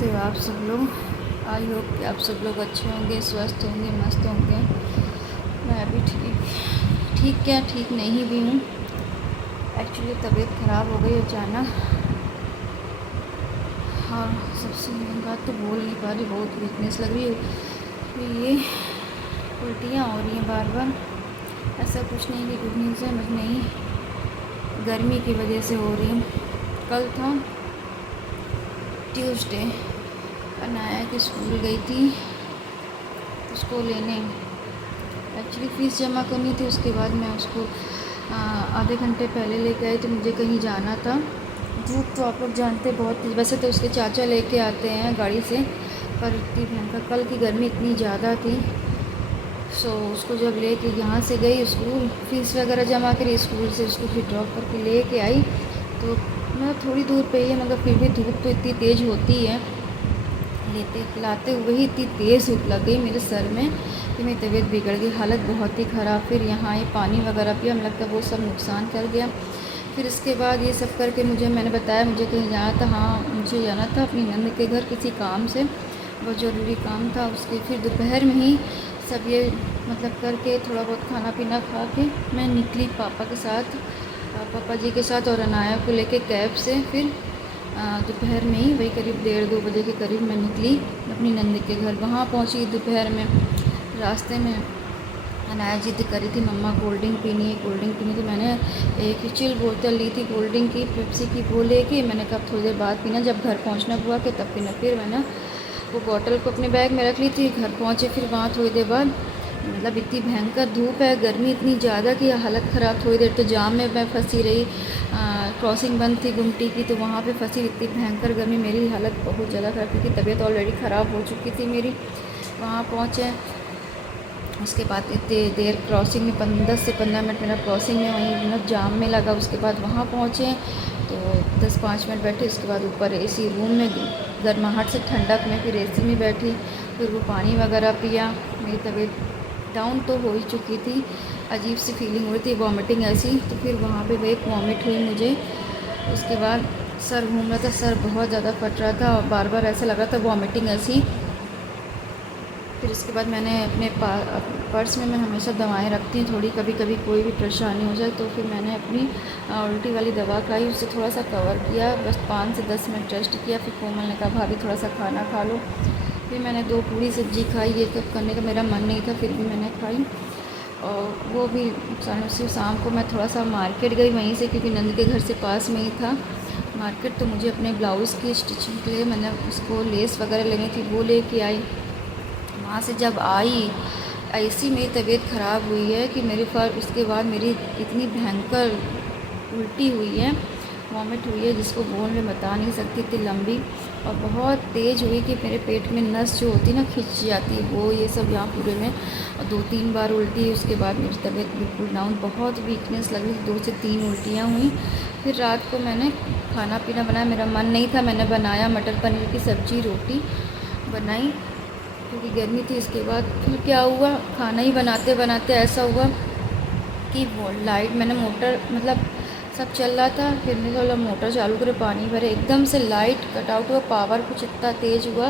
कैसे हो आप सब लोग। आई होप कि आप सब लोग अच्छे होंगे, स्वस्थ होंगे, मस्त होंगे। मैं भी ठीक क्या ठीक नहीं भी हूँ। एक्चुअली तबीयत ख़राब हो गई अचानक, और सबसे मेन बात तो बोल नहीं पा रही, बहुत वीकनेस लग रही है। तो ये उल्टियाँ हो रही हैं बार बार। ऐसा कुछ नहीं कि गुड न्यूज़ है, बट नहीं, गर्मी की वजह से हो रही है। कल था ट्यूसडे, अनाया के स्कूल गई थी उसको लेने। एक्चुअली फ़ीस जमा करनी थी, उसके बाद मैं उसको आधे घंटे पहले लेके आई, तो मुझे कहीं जाना था। धूप तो आप लोग जानते बहुत, वैसे तो उसके चाचा लेके आते हैं गाड़ी से, पर इतनी भयंकर कल की गर्मी इतनी ज़्यादा थी। सो उसको जब लेके यहाँ से गई स्कूल, फ़ीस वगैरह जमा करी, स्कूल से उसको फिर ड्रॉप करके लेके आई, तो मैं थोड़ी दूर पे ही है, मगर फिर भी धूप तो इतनी तेज़ होती है। लेते लाते हुए ही इतनी तेज़ धूप लग गई मेरे सर में कि मेरी तबीयत बिगड़ गई, हालत बहुत ही ख़राब। फिर यहाँ ये पानी वगैरह पिया, हमें लगता है वो सब नुकसान कर गया। फिर इसके बाद ये सब करके मैंने बताया मुझे कहीं जाना था। हाँ, मुझे जाना था अपनी नंद के घर किसी काम से, बहुत ज़रूरी काम था उसके। फिर दोपहर में ही सब ये मतलब करके थोड़ा बहुत खाना पीना खा के मैं निकली पापा के साथ, पापा जी के साथ, और अनाया को लेके कैब से। फिर दोपहर में ही, वही करीब 1:30-2 बजे के करीब मैं निकली अपनी नंद के घर। वहाँ पहुँची दोपहर में। रास्ते में अनाया जिद करी थी मम्मा कोल्ड ड्रिंक पीनी है, कोल्ड ड्रिंक पीनी। तो मैंने एक चिल बोतल ली थी कोल्ड ड्रिंक की, पेप्सी की, वो लेके मैंने कहा थोड़ी देर बाद पीना, जब घर पहुँचना हुआ कि तब पीना। फिर मैंने वो बॉटल को अपने बैग में रख ली थी। घर पहुँचे, फिर वहाँ थोड़ी देर बाद मतलब इतनी भयंकर धूप है, गर्मी इतनी ज़्यादा कि हालत ख़राब। थोड़ी देर तो जाम में मैं फंसी रही, क्रॉसिंग बंद थी गुमटी की, तो वहाँ पे फंसी। इतनी भयंकर गर्मी, मेरी हालत बहुत ज़्यादा ख़राब, क्योंकि तबीयत ऑलरेडी ख़राब हो चुकी थी मेरी। वहाँ पहुँचे, उसके बाद इतनी देर क्रॉसिंग में 10 से 15 मिनट मेरा क्रॉसिंग में वहीं मतलब जाम में लगा। उसके बाद वहाँ पहुँचे तो 10-5 मिनट बैठे। उसके बाद ऊपर एसी रूम में गर्माहट से ठंडक में फिर एसी में बैठी, फिर वो पानी वगैरह पिया। मेरी तबीयत डाउन तो हो ही चुकी थी, अजीब सी फीलिंग हो रही थी, वॉमिटिंग ऐसी। तो फिर वहाँ पे एक वॉमिट हुई मुझे। उसके बाद सर घूम रहा था, सर बहुत ज़्यादा फट रहा था और बार बार ऐसा लग रहा था वॉमिटिंग ऐसी। फिर इसके बाद मैंने अपने पर्स में मैं हमेशा दवाएं रखती हूँ, थोड़ी कभी कभी कोई भी परेशानी हो जाए। तो फिर मैंने अपनी उल्टी वाली दवा खाई, उससे थोड़ा सा कवर किया, बस 5 से 10 मिनट रेस्ट किया। फिर कोमल ने कहा भाभी थोड़ा सा खाना खा लो। फिर मैंने 2 पूरी सब्जी खाई, ये सब करने का मेरा मन नहीं था, फिर भी मैंने खाई। और वो भी शाम को मैं थोड़ा सा मार्केट गई वहीं से, क्योंकि नंद के घर से पास में ही था मार्केट। तो मुझे अपने ब्लाउज़ की स्टिचिंग के लिए मैंने उसको लेस वगैरह लेनी थी, वो लेके आई। वहाँ से जब आई, ऐसी मेरी तबीयत ख़राब हुई है कि उसके बाद मेरी इतनी भयंकर उल्टी हुई है, वॉमिट हुई है, जिसको बोल में बता नहीं सकती, इतनी लंबी और बहुत तेज़ हुई कि मेरे पेट में नस जो होती ना खिंच जाती है, वो ये सब यहाँ पूरे में। और 2-3 बार उल्टी। उसके बाद मेरी तबीयत बिल्कुल डाउन, बहुत वीकनेस लगी, 2 से 3 उल्टियाँ हुई। फिर रात को मैंने खाना पीना बनाया, मेरा मन नहीं था, मैंने बनाया मटर पनीर की सब्ज़ी, रोटी बनाई, क्योंकि गर्मी थी। इसके बाद फिर क्या हुआ, खाना ही बनाते बनाते ऐसा हुआ कि वो लाइट, मैंने मोटर मतलब सब चल रहा था, फिर मैंने बोला मोटर चालू करे, पानी भरे, एकदम से लाइट कट आउट हुआ, पावर कुछ इतना तेज़ हुआ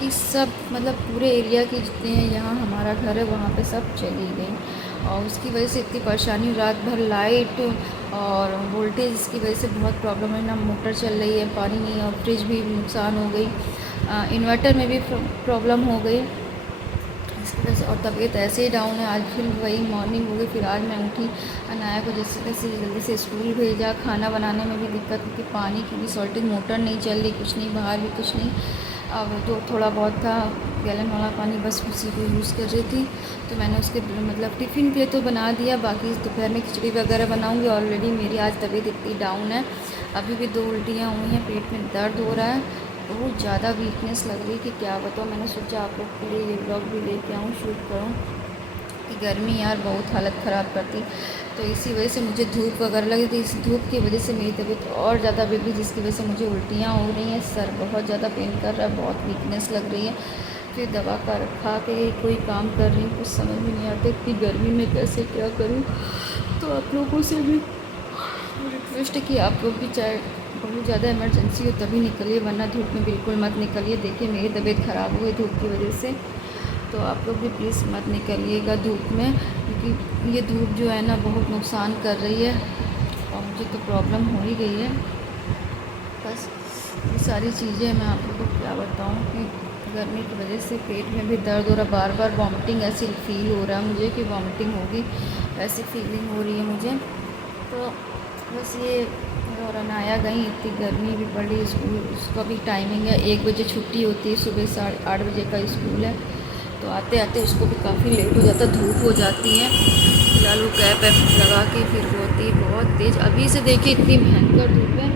कि सब मतलब पूरे एरिया की जितने हैं, यहाँ हमारा घर है वहाँ पे सब चली गई। और उसकी वजह से इतनी परेशानी, रात भर लाइट और वोल्टेज की वजह से बहुत प्रॉब्लम है, ना मोटर चल रही है, पानी नहीं, और फ्रिज भी नुकसान हो गई, इन्वर्टर में भी प्रॉब्लम हो गई इसकी वजह से। और तबीयत ऐसे ही डाउन है। आज फिर वही मॉर्निंग हो गई, फिर आज मैं उठी, अनाया को जैसे तैसे जल्दी से स्कूल भेजा। खाना बनाने में भी दिक्कत, क्योंकि पानी की भी शॉर्टेज, मोटर नहीं चल रही, कुछ नहीं, बाहर भी कुछ नहीं। अब तो थोड़ा बहुत था गैलन वाला पानी, बस उसी को यूज़ कर रही थी। तो मैंने उसके मतलब टिफ़िन के लिए तो बना दिया, बाकी दोपहर में खिचड़ी वगैरह बनाऊँगी। ऑलरेडी मेरी आज तबीयत इतनी डाउन है, अभी भी 2 उल्टियाँ हुई हैं, पेट में दर्द हो रहा है, बहुत ज़्यादा वीकनेस लग रही कि क्या बताऊँ। मैंने सोचा आप लोग के लिए ये ब्लॉग भी लेके आऊँ, शूट करूँ, कि गर्मी यार बहुत हालत ख़राब करती। तो इसी वजह से मुझे धूप वगैरह लगी थी, इस धूप की वजह से मेरी तबीयत और ज़्यादा बिगड़ी, जिसकी वजह से मुझे उल्टियाँ हो रही हैं, सर बहुत ज़्यादा पेन कर रहा है, बहुत वीकनेस लग रही है। फिर दवा का खा के कोई काम कर रही हूँ, कुछ समझ में नहीं आता इतनी गर्मी में कैसे क्या करूँ। तो आप लोगों से भी रिक्वेस्ट है कि आप लोग भी चाहे बहुत ज़्यादा इमरजेंसी हो तभी निकलिए, वरना धूप में बिल्कुल मत निकलिए। देखिए मेरी तबीयत ख़राब हो गई धूप की वजह से, तो आप लोग भी प्लीज़ मत निकलिएगा धूप में, क्योंकि ये धूप जो है ना बहुत नुकसान कर रही है और मुझे तो प्रॉब्लम हो ही गई है। बस ये सारी चीज़ें मैं आप लोगों को क्या बताऊँ कि गर्मी की वजह से पेट में भी दर्द हो रहा, बार बार वॉमिटिंग ऐसी फील हो रहा है मुझे कि वॉमिटिंग होगी, ऐसी फीलिंग हो रही है मुझे। तो बस ये, और अनाया गई, इतनी गर्मी भी पड़ी, स्कूल उसका भी टाइमिंग है 1 बजे छुट्टी होती है, सुबह 8:30 बजे का स्कूल है, तो आते आते उसको भी काफ़ी लेट हो जाता, धूप हो जाती है। फिलहाल वो कैप वैप लगा के फिर होती है बहुत तेज़। अभी से देखिए इतनी भयंकर धूप है,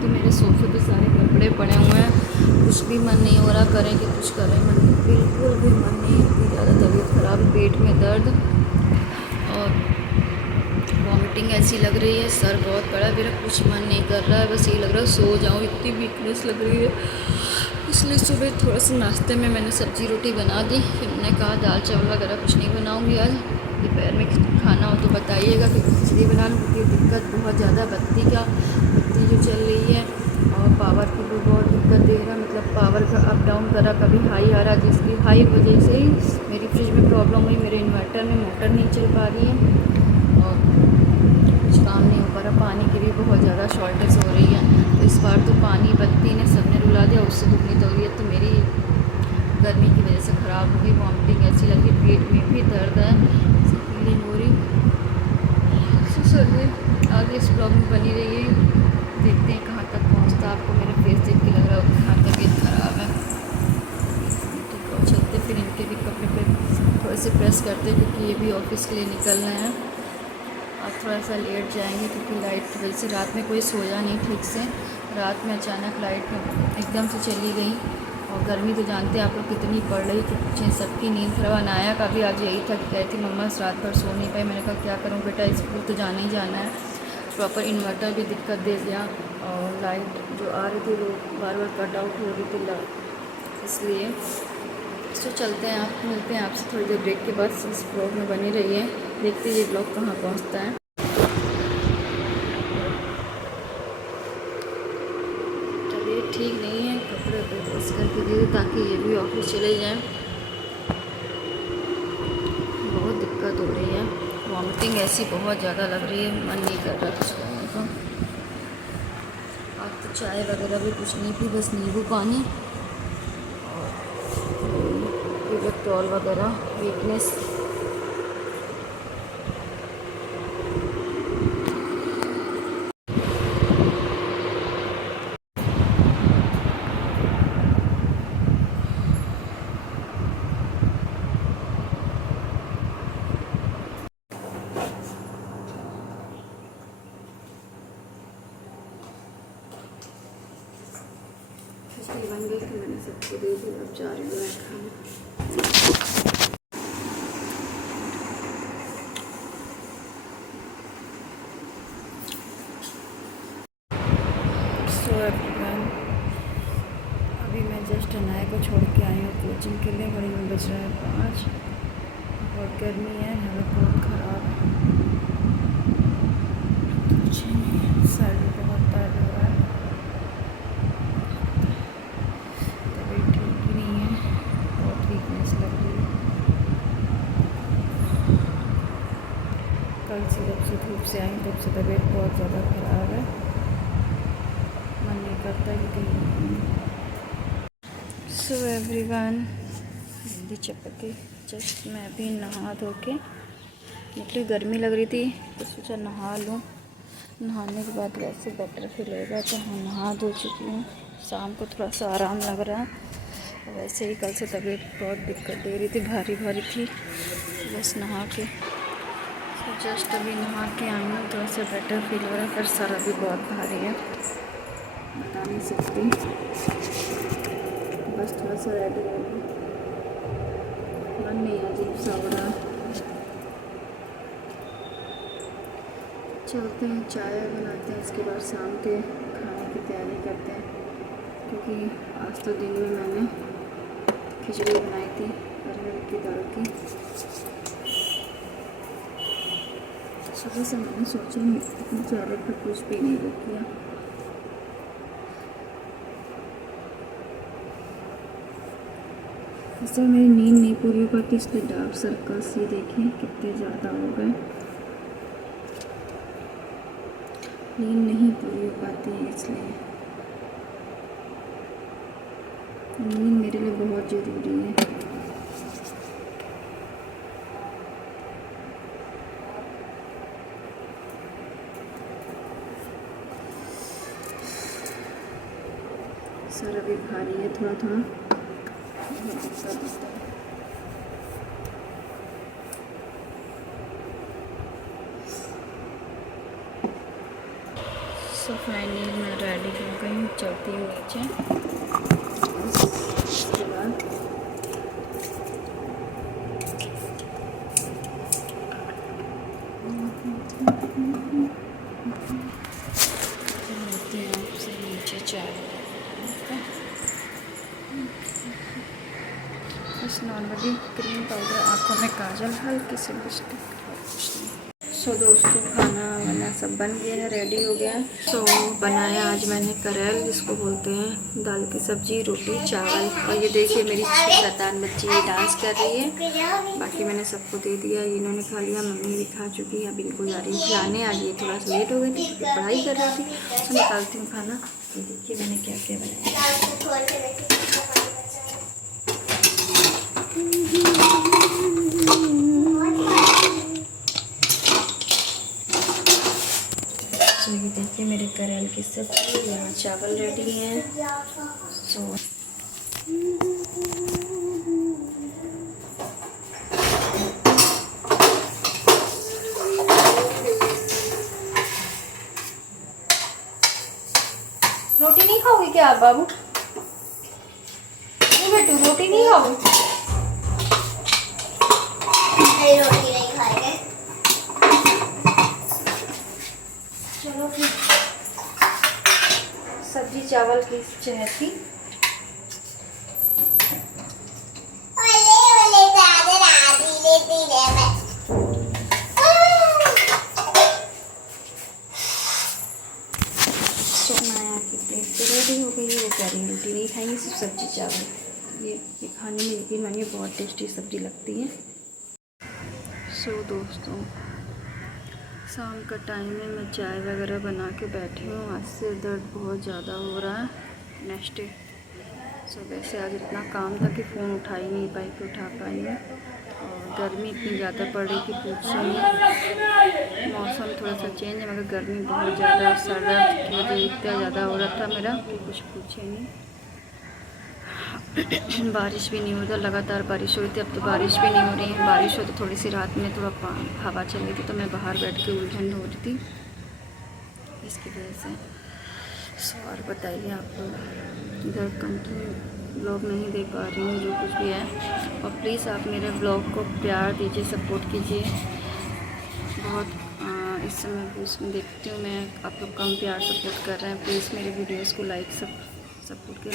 तो मेरे सोफे पे सारे कपड़े पड़े हुए हैं, कुछ भी मन नहीं हो रहा करें कि कुछ करें, मन बिल्कुल भी मन नहीं। इतनी ज़्यादा तबीयत ख़राब, पेट में दर्द और वॉमिटिंग ऐसी लग रही है, सर बहुत बड़ा, मेरा कुछ मन नहीं कर रहा है, बस ये लग रहा है सो जाऊँ, इतनी वीकनेस लग रही है। इसलिए सुबह थोड़ा सा नाश्ते में मैंने सब्ज़ी रोटी बना दी, फिर मैंने कहा दाल चावल वगैरह कुछ नहीं बनाऊँगी आज, दोपहर में खाना हो तो बताइएगा, क्योंकि खिचड़ी बना लूँ, क्योंकि दिक्कत बहुत ज़्यादा बत्ती जो चल रही है और पावर की भी बहुत दिक्कत दे रहा है, मतलब पावर का अप डाउन कर रहा, कभी हाई आ रहा, जिसकी हाई वजह से ही मेरी फ्रिज में प्रॉब्लम हुई, मेरे इन्वर्टर में मोटर नहीं चल पा रही है और कुछ काम नहीं हो पा रहा, पानी की भी बहुत ज़्यादा शॉर्टेज हो रही है। तो इस बार तो पानी बत्ती ने सबने रुला दिया, उससे दुगनी तबीयत तो मेरी गर्मी की वजह से ख़राब हो गई, वॉमिटिंग ऐसी लगी, पेट में भी दर्द है, फीलिंग हो रही। तो चलिए आगे इस ब्लॉग में बनी रहिए, देखते हैं कहाँ तक पहुँचता। आपको मेरे फेस देख के लग रहा होगा कहाँ तबीयत ख़राब है। ठीक है, चलते फिर इनके भी कपड़े पे थोड़े से प्रेस करते, क्योंकि ये भी ऑफिस के लिए निकलना है। अब थोड़ा सा लेट जाएंगे क्योंकि लाइट की वजह से रात में कोई सोया नहीं ठीक से, रात में अचानक लाइट एकदम से चली गई और गर्मी तो जानते हैं आप लोग कितनी पड़ रही, कि पूछें, सबकी नींद खराब। अनाया का भी आज यही था कि कहती थी मम्मा रात भर सो नहीं पाई। मैंने कहा क्या करूँ बेटा, स्कूल तो जाना ही जाना है। प्रॉपर इन्वर्टर भी दिक्कत दे दिया और लाइट जो आ रही थी वो बार बार कट आउट हो रही थी, इसलिए तो चलते हैं, आप मिलते हैं आपसे थोड़ी देर ब्रेक के बाद। इस ब्लॉग में बनी रहिए, देखते ये ब्लॉग कहाँ पहुँचता है। तबीयत ठीक नहीं है, कपड़े पे प्रेस करके दे ताकि ये भी ऑफिस चले जाएं। बहुत दिक्कत हो रही है, वॉमिटिंग ऐसी बहुत ज़्यादा लग रही है, मन नहीं कर रहा कुछ करने का। आज तो चाय वगैरह भी कुछ नहीं पी, बस नींबू पानी और इलेक्ट्रॉल वगैरह, वीकनेस। खिचड़ी बन गई थी, मैंने सबको दे दी, अब जा रही हूँ मैं खाना। सो एवरीवन, अभी मैं जस्ट अनाया को छोड़ के आई हूँ कोचिंग के लिए। घड़ी में बज रहा है 5, बहुत गर्मी है, हालत बहुत ख़राब है, सर भी बहुत दर्द हो रहा है, तबीयत ठीक ही नहीं है, बहुत वीकनेस लग रही है। कल से जब से धूप से आई तब से तबीयत बहुत ज़्यादा ख़राब है, मन नहीं करता कि कहीं। सो एवरीवन, जल्दी चपके, जस्ट मैं अभी नहा धो के निकली, गर्मी लग रही थी तो सोचा नहा लूँ, नहाने के बाद वैसे बेटर फील होगा, तो हाँ नहा धो चुकी हूँ। शाम को थोड़ा सा आराम लग रहा है, वैसे ही कल से तबीयत बहुत दिक्कत दे रही थी, भारी भारी थी, बस नहा के तो जस्ट अभी नहा के आई हूँ, थोड़ा सा बेटर फील हो रहा है, पर सर अभी बहुत भारी है, बता नहीं सकती, बस थोड़ा सा रेडी हो गई, मन नहीं अजीब सा हो रहा। चलते हैं, चाय बनाते हैं, इसके बाद शाम के खाने की तैयारी करते हैं, क्योंकि आज तो दिन में मैंने खिचड़ी बनाई थी अरहर की दाल की। सुबह से मैंने सोचा इतनी चाय पर कुछ भी नहीं किया, वैसे मेरी नींद नहीं पूरी हो पाती, इसलिए डार्क सर्कल्स ये देखें कितने ज़्यादा हो गए। नींद नहीं पूरी हो पाती है, इसलिए नींद मेरे लिए बहुत ज़रूरी है। सर अभी भारी है थोड़ा थोड़ा, बहुत दिक्कत होता है। सो फाइनली मैं रेडी हो गई, चलती हूँ नीचे। उसके बाद मिलते हैं आपसे नीचे चाय। बस नॉर्मली क्रीम पाउडर, आँखों में काजल, हल्की सी लिपस्टिक। सो दोस्तों खाना वाना सब बन गया है, रेडी हो गया है। सो बनाया आज मैंने करेल, जिसको बोलते हैं दाल की सब्जी, रोटी, चावल। और ये देखिए मेरी शैतान बच्ची ये डांस कर रही है। बाकी मैंने सबको दे दिया, इन्होंने खा लिया, मम्मी भी खा चुकी है। अभी इनको जा रही है खिलाने। आज ये थोड़ा सा लेट हो गई थी क्योंकि पढ़ाई कर रही थी। तो निकालती हूँ खाना। तो देखिए मैंने क्या क्या बनाया। तो ये देखिए मेरे करेल की सब्जी, यहाँ चावल रेडी हैं। सो रोटी नहीं खाओगे क्या आप बाबू? नहीं बेटू रोटी नहीं खाओगे? रोटी नहीं खाएंगे। चलो फिर सब्जी चावल की चहती। रेडी हो गई है। वो कह रही रोटी नहीं खाएंगे, सिर्फ सब्जी चावल। ये खाने में यकीन मानिए बहुत टेस्टी सब्जी लगती है। सो दोस्तों शाम का टाइम है, मैं चाय वगैरह बना के बैठी हूँ। आज सिर दर्द बहुत ज़्यादा हो रहा है। नेक्स्ट डे सुबह से आज इतना काम था कि फ़ोन उठा ही नहीं पाई कि उठा पाई है। और गर्मी इतनी ज़्यादा पड़ रही कि पूछो नहीं। मौसम थोड़ा सा चेंज है मगर गर्मी बहुत ज़्यादा, सर दर्द की वजह इतना ज़्यादा हो रहा था मेरा कि कुछ पूछे नहीं। बारिश भी नहीं हो रही, लगातार बारिश हो रही थी। अब तो बारिश भी नहीं हो रही है। बारिश हो तो थोड़ी सी रात में थोड़ा हवा चल रही थी, तो मैं बाहर बैठ के उलझन हो रही थी इसकी वजह से। सो और बताइए आप लोग, इधर कंटिन्यू ब्लॉग नहीं दे पा रही हूँ जो कुछ भी है। और प्लीज़ आप मेरे ब्लॉग को प्यार दीजिए, सपोर्ट कीजिए। बहुत इस समय भी उसमें देखती हूँ मैं आप लोग कम प्यार सपोर्ट कर रहे हैं। प्लीज़ मेरे वीडियोज़ को लाइक सपोर्ट के